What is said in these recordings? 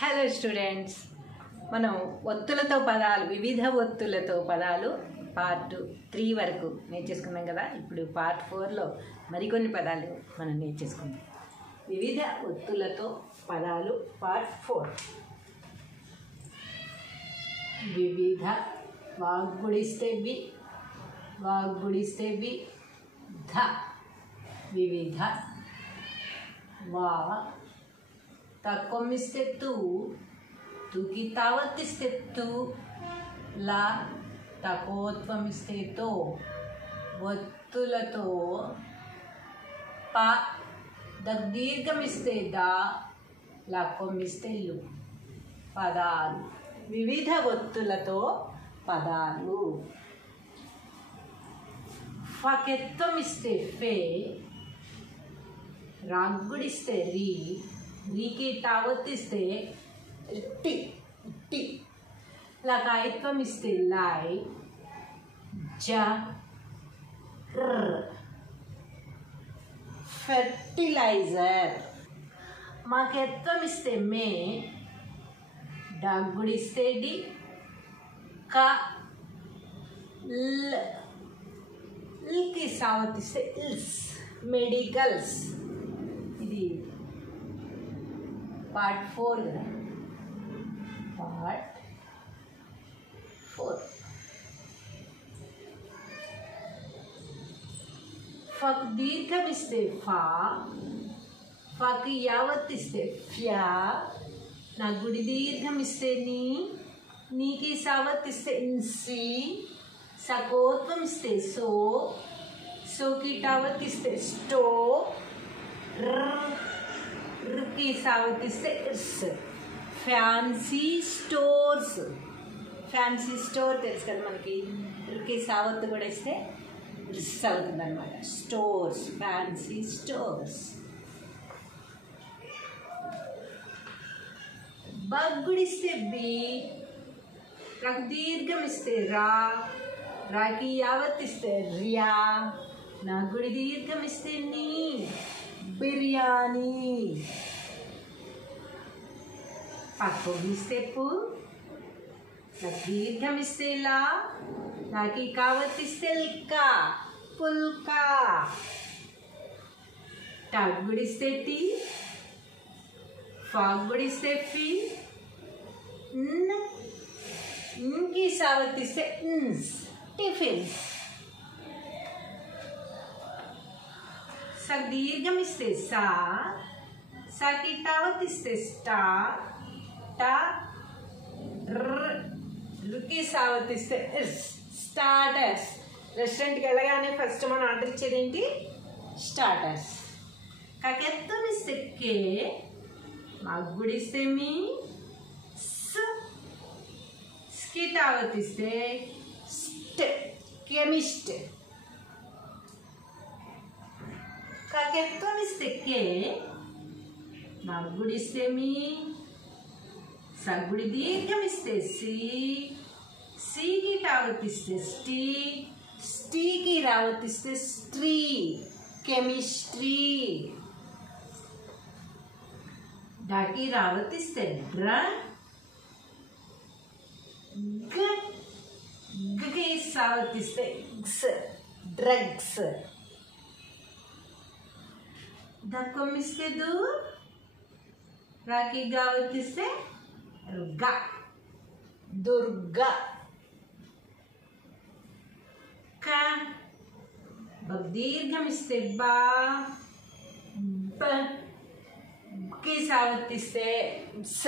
Hello students, మనం ఒత్తులతో పదాలు, వివిధ ఒత్తులతో పదాలు పార్ట్ 3 వరకు నేర్చేసుకున్నాం కదా. ఇప్పుడు పార్ట్ 4లో మరికొన్ని పదాలు మనం నేర్చేసుకుందాం. వివిధ ఒత్తులతో పదాలు పార్ట్ 4. వివిధ వాగ్గుడిస్తే వి, వాగ్గుడిస్తే వి, ధ వివిధ. వా తక్కువమిస్తే తూ, తూకి తావత్తిస్తే తూ. లా తకోత్వమిస్తే తో, ఒత్తులతో. ప దీర్ఘమిస్తే దా, లకొమ్మిస్తే లు. పదాలు, వివిధ ఒత్తులతో పదాలు. ఫకెత్వమిస్తే ఫే, రాగ్గుడిస్తే రీ, రీకి టావత్తిస్తే టి టి. లకాయిత్వం ఇస్తే లాయ్, జ ర్. ఫెర్టిలైజర్. మాకెత్వం ఇస్తే మే, డాగ్గుడిస్తే డి, క ల్, ల్కి సావత్తిస్తే ఇల్స్, మెడికల్స్. ఇది పార్ట్ 4 కదా. పార్ట్ 4. ఫక్ దీర్ఘమిస్తే ఫా, ఫక్ యావత్తిస్తే ఫ్యా. నా గుడి దీర్ఘమిస్తే నీ, నీకి సావత్తిస్తే ఇన్సి. సకోత్వం ఇస్తే సో, సోకి టావత్తిస్తే స్టో. రుకి సావత్తిస్తే ఇర్స్, ఫ్యాన్సీ స్టోర్స్. ఫ్యాన్సీ స్టోర్ తెలుసు కదా మనకి. రుకి సావత్తు కూడా ఇస్తే ఇర్స్ అవుతుంది అనమాట. Stores, fancy stores. బగ్గుడిస్తే బి, నాకు దీర్ఘం ఇస్తే రా, రాకి యావత్తిస్తే రియా. నా గుడి దీర్ఘం ఇస్తే నీ, బిర్యానీ. పక్కోగిస్తే పు, నాకు దీర్ఘం ఇస్తే లా, నాకి కావత్తిస్తే లిక్కా, పుల్కా. టగ్గుడిస్తే టీ, ఫాగ్గుడిస్తే ఫీ, ఇంకి సావత్తిస్తే ఇన్స్, టిఫిన్స్. సక్ దీర్ఘం ఇస్తే సా, సాకి టావత్తిస్తే స్టా, టా రుకి సావత్తిస్తే ఇర్స్, స్టార్టర్స్. రెస్టారెంట్కి వెళ్ళగానే ఫస్ట్ మనం ఆర్డర్ ఇచ్చేది ఏంటి? స్టార్టర్స్. కకెత్తం ఇస్తే కే, మగ్గుడిస్తే మీ, స్కి టావత్తిస్తే స్ట్, కెమిస్ట్. కకెత్వం ఇస్తే కే, మగ్గుడిస్తే మీ, సగ్గుడి దీర్ఘమిస్తే సి, సికి టావత్తిస్తే స్టీ, స్టీకి రావత్తిస్తే స్ట్రీ, కెమిస్ట్రీ. డాకి రావత్తిస్తే డ్ర, గకి సావత్తిస్తే గ్స్, డ్రగ్స్. దక్కొమ్మిస్తే దు, రాకి గావత్తిస్తే రుగా, దుర్గా. క దీర్ఘమిస్తే బా, బ కి సావత్తిస్తే స్,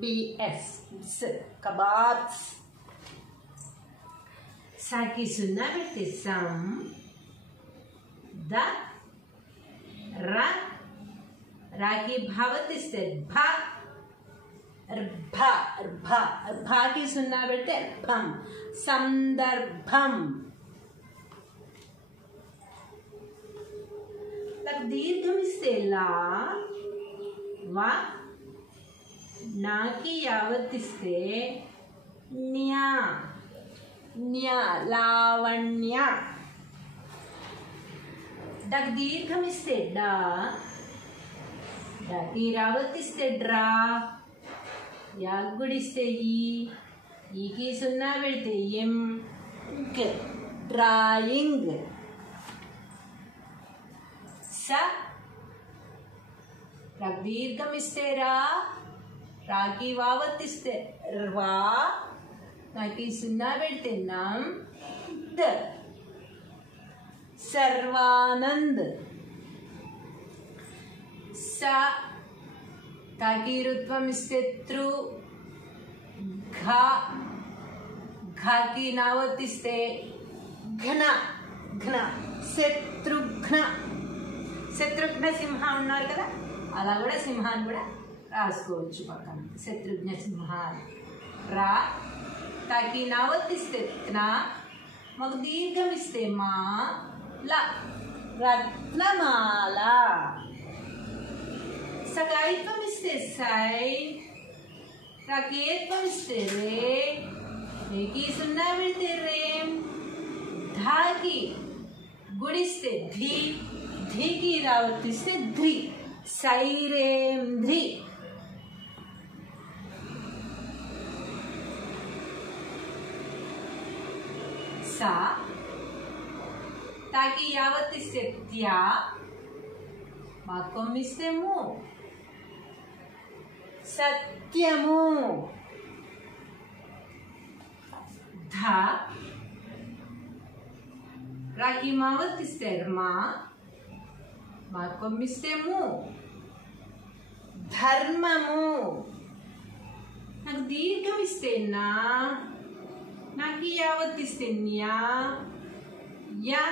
బిఎస్, కబాబ్స్. సాకి సున్నా పెడితే సం, ద ర, రాకి భావత్తిస్తే భ, భ భ, భాకి సున్నా పెడితే భం, సందర్భం. దీర్ఘమిస్తే లా, వా, నాకి యావత్తిస్తే న్యా, న్యా, లావణ్య. డక్ దీర్ఘమిస్తే డా, డకి రావత్తిస్తే డ్రా, యాగ్ గుడిస్తే ఈకి సున్నా పెడితే ఎం, డ్రాయింగ్. స దీర్ఘం ఇస్తే రాకి వావత్తిస్తే వా, నాకి సున్నా పెడితే నం, ద. సర్వానంద్. స తాకి రుత్వం ఇస్తే త్రు, ఘాకి నావత్తిస్తే ఘన, ఘన. శత్రుఘ్న. శత్రుఘ్న సింహ ఉన్నారు కదా, అలా కూడా సింహాన్ని కూడా రాసుకోవచ్చు పక్కన. శత్రుఘ్న సింహ. రా తాకి నావత్తిస్తే త్నా, మాకు దీర్ఘం ఇస్తే మా, ల. రత్నమాల. సకాయిత్వం ఇస్తే సై, రకేత్వం ఇస్తే రే, రేకి సున్నా పెడితే రేం. ధాకి గుడిస్తే ధీ, ధీకి రావత్తిస్తే ధ్రి, సైరేంధ్రి. సా తాకి యావత్తిస్తే త్యా, మా కొమ్మిస్తే ము, సత్యము. ధ రాకి మావత్తిస్తే మా, మా కొమ్మిస్తే ము, ధర్మము. నాకు దీర్ఘం ఇస్తే నా, నాకు యావత్తిస్తే న్యా, యా,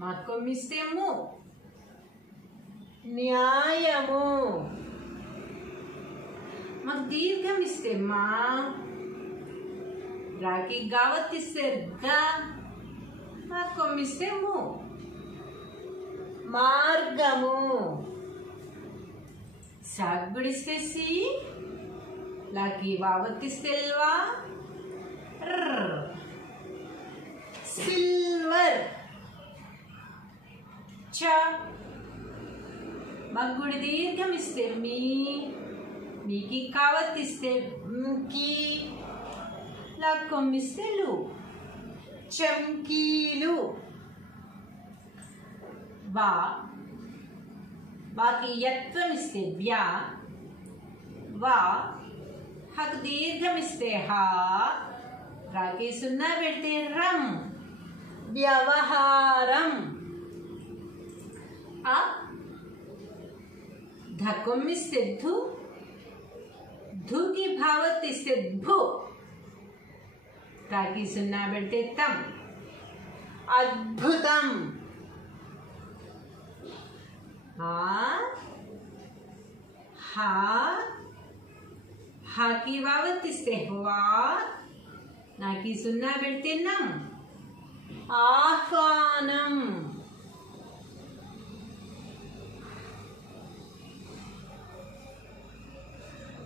మా కొమ్మిస్తే ము, న్యాయము. మాకు దీర్ఘం ఇస్తే మా, రాకి గావత్తిస్తే గా, మా కొమ్మిస్తే ము, మార్గము. సాగుడిస్తే సి, లాకి వావత్తిస్తే ల్వా, సిల్వర్. చ మగ్గుడి దీర్ఘం ఇస్తే మీ, మీకి కావత్తిస్తే కి, లాక్కొమ్మిస్తే లు, చంకీలు. వా బాకి యత్వం ఇస్తే వ్యా, వా హకు దీర్ఘం ఇస్తే హా, రాకి సున్నా పెడితే రం, వ్యవహారం. ఆ ధకొమ్మిస్తే ధు, ధుకి భావత్తిస్తే భు, తాకి సున్నా పెడితే తం, అద్భుతం. హా హాకి వావత్తిస్తే హువా, నాకి సున్నా పెడితే నం, ఆహ్వానం.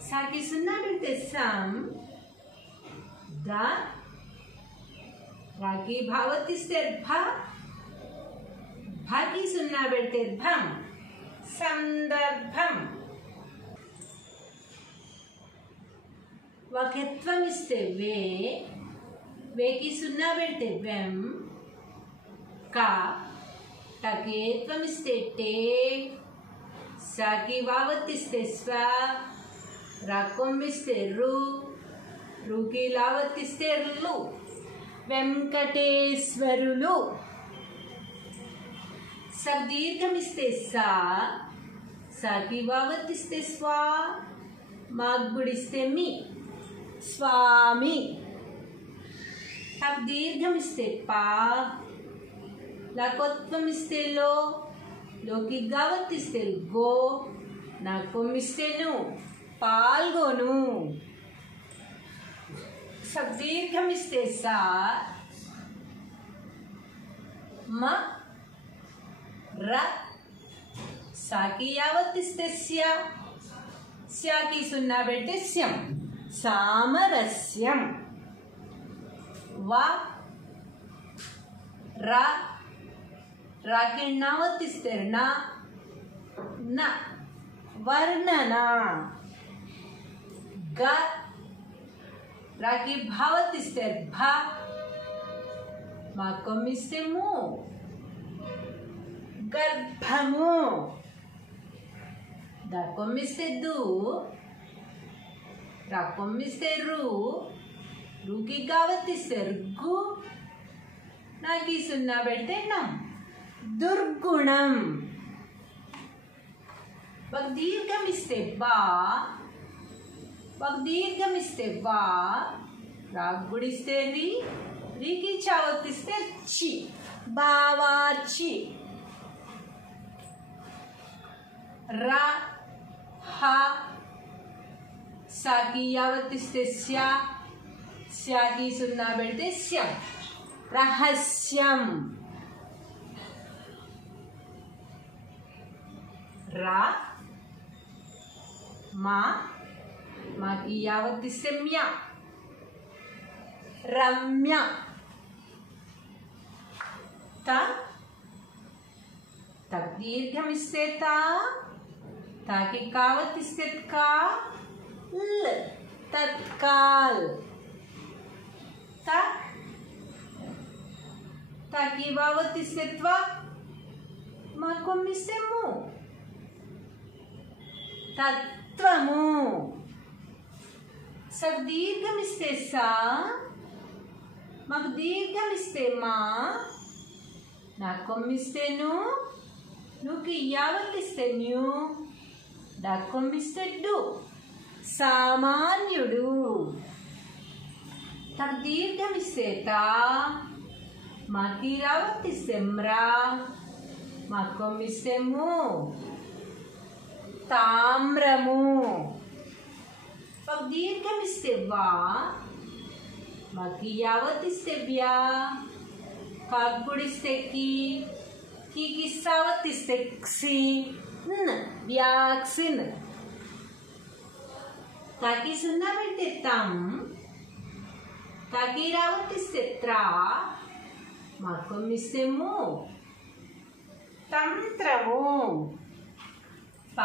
సాకి సున్నా పెడితే సం, ద రాకి భావత్తిస్తే భ, భాకి సున్నా పెడితే భం, సందర్భం. వకత్వం ఇస్తే వే, వేకి సున్నా పెడితే వెం, కా టకేత్వం ఇస్తే టే, సాకి వావత్తిస్తే స్వ, రాకొమ్మిస్తే రు, రుకి లావత్తిస్తే లు, వెంకటేశ్వరులు. సదీర్ఘమిస్తే సా, సాకి వావత్తిస్తే స్వా, మాగ్గుడిస్తే మీ, స్వామి. దీర్ఘమిస్తే పా, లాకొత్వం ఇస్తే లో, లోకి గావత్తిస్తే గో, నాకొమ్మిస్తే ను, పాల్గొను. సదీర్ఘమిస్తే సా, మ, ర, సాకి యావత్తిస్తే స్య, స్యాకి సున్నా పెడితే స్యం, సామరస్యం. వ, ర, రాకి నావత్తిస్తే న, న, వర్ణన. గ, రాకి భావతిస్తే భ, మా కొమ్మిస్తే ము, గర్భము. ద కొమ్మిస్తే దు, రా కొమ్మిస్తే రు, రుకి గావతిస్తే గు, నాకి సున్నా పెడితే నం, దుర్గుణం. దీర్ఘమిస్తే బా, దీర్ఘమిస్తే వా, రాగుడిస్తే రి, రికి చావతిస్తే చి, బావాచి. రా, హ, సాకి యావతిస్తే స్యా, స్యాకి సున్నా పెడితే స్యం, రహస్యం. రా, మా, మాకి యావతిస్తే మ్య, రమ్య. త, దీర్ఘమిస్తే తా, తాకి కావతిస్తే కా, ల్, తత్కాల్. త, తాకి వావతిస్తే త్వ, మా కొమ్మిస్తే ము, తత్వము. దీర్ఘమిస్తే సా, మాకు దీర్ఘమిస్తే మా, నా కొమ్మిస్తే ను, నువ్వుకి యావతిస్తే న్యూ, డా కొమ్మిస్తే డు, సామాన్యుడు. దీర్ఘమిస్తే తా, మాకి రావతిస్తే మ్రా, మా కొమ్మిస్తే ము, తామ్రము. దీర్ఘమిస్తే వా, మాకి యావతిస్తే వ్యా, కాకుడిస్తే కి, కి సావతిస్తే క్సి, వ్యాక్సిన్. తాకి సున్నా పెడితే తం, తాకి రావతిస్తే త్రా, మా కొమ్మిస్తే ము, తంత్రము. ప,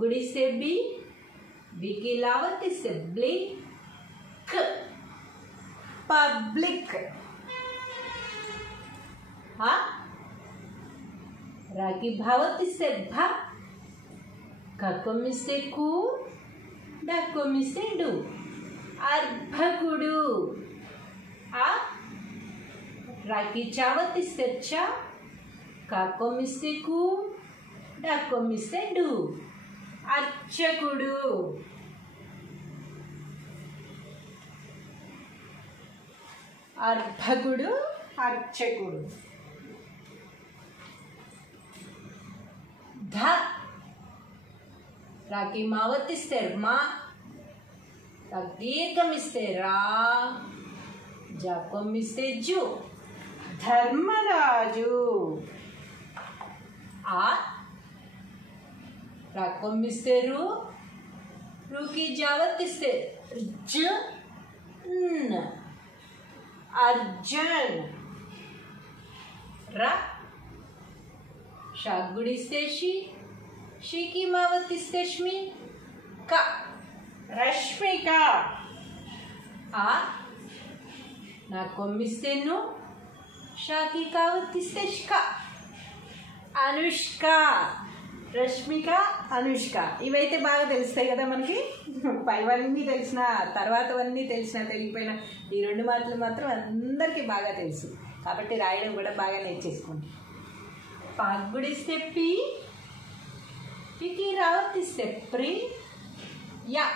గుడిస్తే బి, బికి లావతిస్తే బ్లిక్, పబ్లిక్. రాకి భావతిస్తే భ, కమ్మిస్తే కు, డక్కొమ్మిస్తే డు, అర్భకుడు. రాకి చావతిస్తే చ, కమ్మిస్తే కు, డక్కొమ్మిస్తే డు, అర్చకుడు. అర్భకుడు, అర్చకుడు. ధ, రాకి మావతిస్తే మా, దీర్ఘమిస్తే రా, జకొమ్మిస్తే జు, ధర్మరాజు. ఆ, రాకొమ్మిస్తే రు, రుకి జావతిస్తే జ, న్, అర్జున్. ర, షాగుడిస్తే షి, షికి మావతిస్తే ష్మి, క, రష్మిక. ఆ, నా కొమ్మిస్తే ను, షాకి కావతిస్తే ష్, అనుష్క. రష్మిక, అనుష్క. ఇవైతే బాగా తెలుస్తాయి కదా మనకి. పైవన్నీ తెలిసిన, తర్వాతవన్నీ తెలిసిన, తెలియపోయిన ఈ రెండు మాటలు మాత్రం అందరికీ బాగా తెలుసు. కాబట్టి రాయడం కూడా బాగా నేర్చేసుకోండి. పాగుడిస్తే పి, పికి రావతిస్తే ప్రి, యా,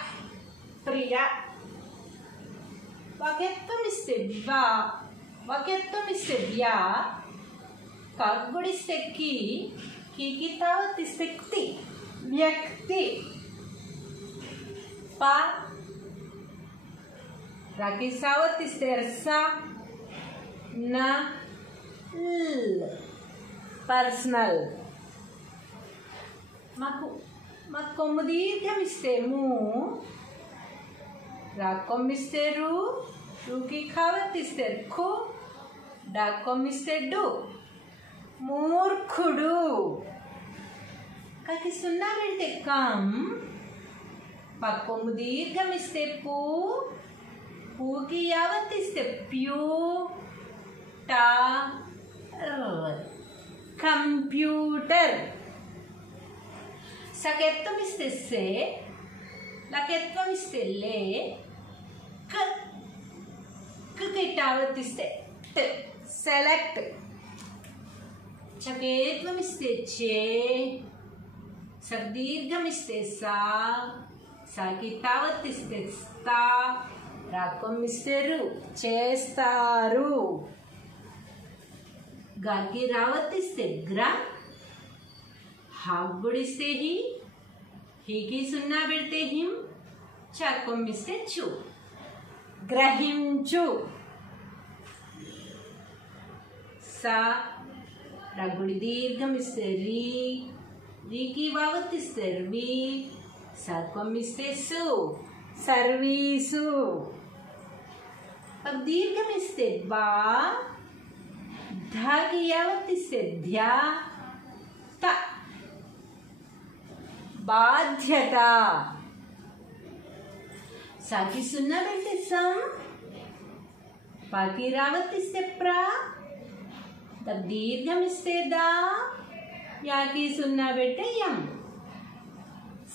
ప్రియ. వాకెత్తుమిస్తే వా, వాకెత్తుమిస్తే వ్యా, కాగుడిస్తే కి, కి తావతిస్తే క్తి, వ్యక్తి. ప, రాకి సావతిస్తే రస, న, ల్, పర్సనల్. మాకు కొమ్ము దీర్ఘమిస్తే ము, రా కొమ్మిస్తే రు, రుకి ఖావతిస్తే ఖు, డా కొమ్మిస్తే డు, మూర్ఖుడు. కాకి సున్నా పెడితే కం, పక్కొమ్ము దీర్ఘం ఇస్తే పూ, పూకి యావత్ ఇస్తే ప్యూ టా కంప్యూటర్. సకెత్వం ఇస్తే సే, లకెత్వం ఇస్తే లే, కిటావత్ ఇస్తే సెలెక్ట్. చకేత్వం ఇస్తే చే, సదీర్ఘం ఇస్తే సా, సాకి తావత్ ఇస్తే స్తా, రాకం ఇస్తే రు చేస్తారు. గాకి రావత్ ఇస్తే గ్ర, హాగుడిస్తే హి, హీకి సున్నా పెడితే హిం, చాకం ఇస్తే చు గ్రహించు. సా రగుడి దీర్ఘం ఇస్తే రీ, రీకి వావత్ ఇస్తే వి, సాకం ఇస్తే సు సర్వీసు. अब दीर्घम इस्ते बा, धा की यावत इस्ते ध्या ता बाध्यता. साकी सुन्ना बेटे सम, पाकी रावत इस्ते प्रा, तब दीर्घम इस्ते दा, याकी सुन्ना बेटे यम.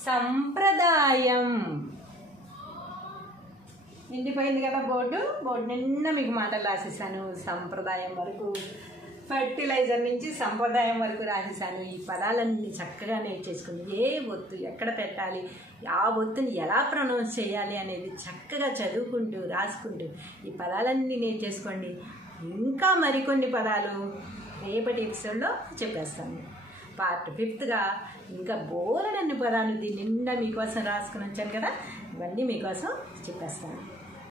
సంప్రదాయం. నిండిపోయింది కదా బోర్డు నిన్న మీకు మాటలు రాసేసాను. సంప్రదాయం వరకు, ఫర్టిలైజర్ నుంచి సంప్రదాయం వరకు రాసేసాను. ఈ పదాలన్నీ చక్కగా నేర్చేసుకుని ఏ ఒత్తు ఎక్కడ పెట్టాలి, ఆ ఒత్తుని ఎలా ప్రొనౌన్స్ చేయాలి అనేది చక్కగా చదువుకుంటూ రాసుకుంటూ ఈ పదాలన్నీ నేర్చేసుకోండి. ఇంకా మరికొన్ని పదాలు రేపటి ఎపిసోడ్లో చెప్పేస్తాను. పార్ట్ 5గా ఇంకా బోలెడన్ని పదాలు దీని నిండా మీకోసం రాసుకుని వచ్చాను కదా, ఇవన్నీ మీకోసం చెప్పేస్తాను.